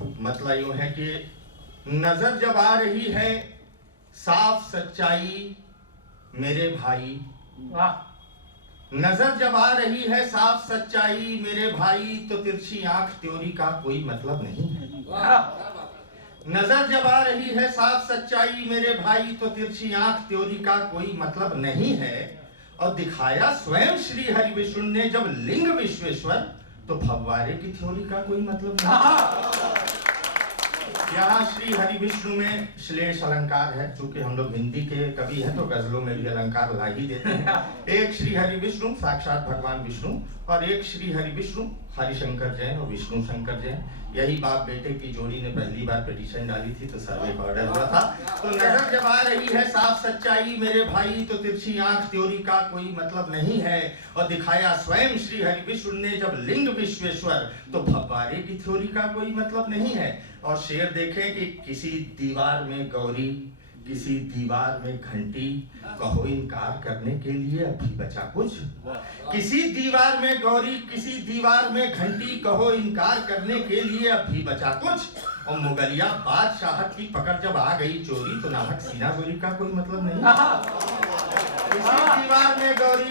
मतलब यूं है कि नजर जब आ रही है साफ सच्चाई मेरे भाई, नजर जब आ रही है साफ सच्चाई मेरे भाई, तो तिरछी आंख त्योरी का कोई मतलब नहीं है। नजर जब आ रही है साफ सच्चाई मेरे भाई, तो तिरछी आंख त्योरी का कोई मतलब नहीं है। और दिखाया स्वयं श्री हरि विष्णु ने जब लिंग विश्वेश्वर, तो फव्वारे की थ्योरी का कोई मतलब नहीं। यहाँ श्री हरि विष्णु में श्लेष अलंकार है, चूंकि हम लोग हिंदी के कवि हैं तो गजलों में भी अलंकार ला ही देते हैं। एक श्री हरि विष्णु साक्षात भगवान विष्णु, और एक श्री हरि विष्णु हरिशंकर जैन और विष्णु शंकर जैन। यही बाप बेटे की जोड़ी ने पहली बार पिटीशन डाली थी तो सर्वे का ऑर्डर हुआ था। तो नजर जब आ रही है साफ सच्चाई मेरे भाई, तो तिरछी आंख त्योरी का कोई मतलब नहीं है। और दिखाया स्वयं श्री हरि विष्णु ने जब लिंग विश्वेश्वर, तो फव्वारे की थ्योरी का कोई मतलब नहीं है। और शेर देखें कि किसी दीवार में गौरी, किसी दीवार में घंटी, कहो इनकार करने के लिए अभी बचा कुछ। किसी दीवार में गौरी, किसी दीवार में घंटी, कहो इनकार करने के लिए अभी बचा कुछ। और मुगलिया बादशाहत की पकड़ जब आ गई चोरी, तो नाहक सीना गोरी का कोई मतलब नहीं। किसी दीवार में गौरी,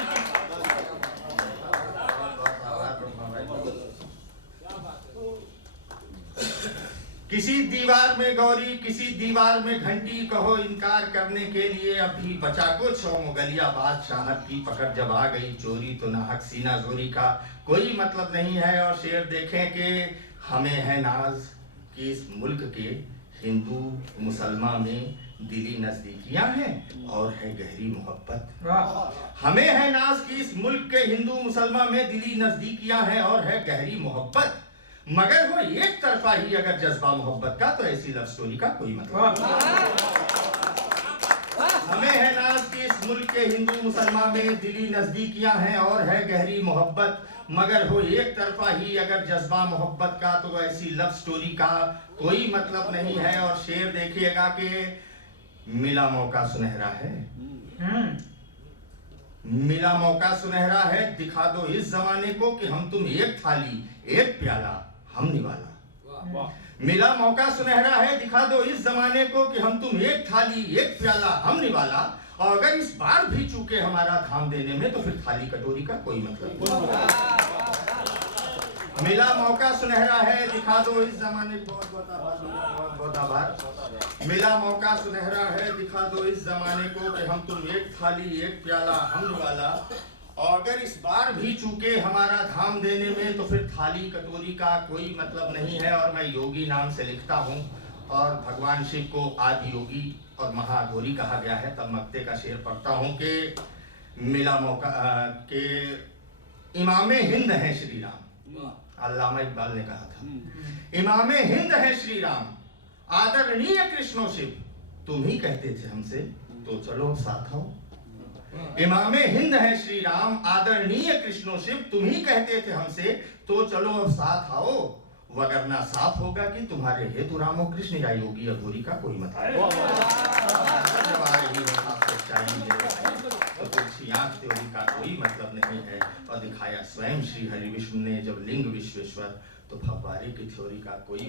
किसी दीवार में गौरी, किसी दीवार में घंटी, कहो इनकार करने के लिए अभी बचा कुछ। और मुगलिया बादशाहत की पकड़ जब आ गई चोरी, तो नाहक सीना जोरी का कोई मतलब नहीं है। और शेर देखें कि हमें है नाज कि इस मुल्क के हिंदू मुसलमान में दिली नजदीकियां हैं और है गहरी मोहब्बत। हमें है नाज कि इस मुल्क के हिंदू मुसलमान में दिली नजदीकियां हैं और है गहरी मोहब्बत। मगर वो एक तरफा ही अगर जज्बा मोहब्बत का, तो ऐसी लव स्टोरी का कोई मतलब नहीं। हमें है नाज कि इस मुल्क के हिंदू मुसलमान में दिली नजदीकियां हैं और है गहरी मोहब्बत। मगर हो एक तरफा ही अगर जज्बा मोहब्बत का, तो ऐसी लव स्टोरी का कोई मतलब नहीं है। और शेर देखिएगा कि मिला मौका सुनहरा है, मिला मौका सुनहरा है, दिखा दो इस जमाने को कि हम तुम एक थाली एक प्याला हम निवाला। मिला मौका सुनहरा है, दिखा दो इस जमाने को कि हम तुम एक थाली एक प्याला हम निवाला। और अगर इस बार भी चूके हमारा धाम देने में, तो फिर थाली कटोरी का कोई मतलब नहीं। मिला मौका सुनहरा है, दिखा दो इस जमाने को, बहुत आभार। मिला मौका सुनहरा है, दिखा दो इस जमाने को कि हम तुम एक थाली एक प्याला हम निवाला। और अगर इस बार भी चूके हमारा धाम देने में, तो फिर थाली कटोरी का कोई मतलब नहीं है। और मैं योगी नाम से लिखता हूँ, और भगवान शिव को आदि योगी और महाघोरी कहा गया है। तब मक्ते का शेर पढ़ता हूँ कि मिला मौका के इमामे हिंद है श्री राम। अल्लामा इकबाल ने कहा था, इमामे हिंद है श्री राम, आदरणीय कृष्णो शिव, तुम ही कहते थे हमसे, तो चलो साथ आओ। इमामे हिंद है श्री राम, आदरणीय कृष्णो शिव, तुम ही कहते थे हमसे, तो चलो अब साथ आओ। वगरना साफ होगा कि तुम्हारे हेतु रामो कृष्ण या योगी अघोरी का कोई मतलब त्योरी का कोई मतलब नहीं है। और दिखाया स्वयं श्री हरि विष्णु ने जब लिंग विश्वेश्वर, तो फव्वारे की थ्योरी का कोई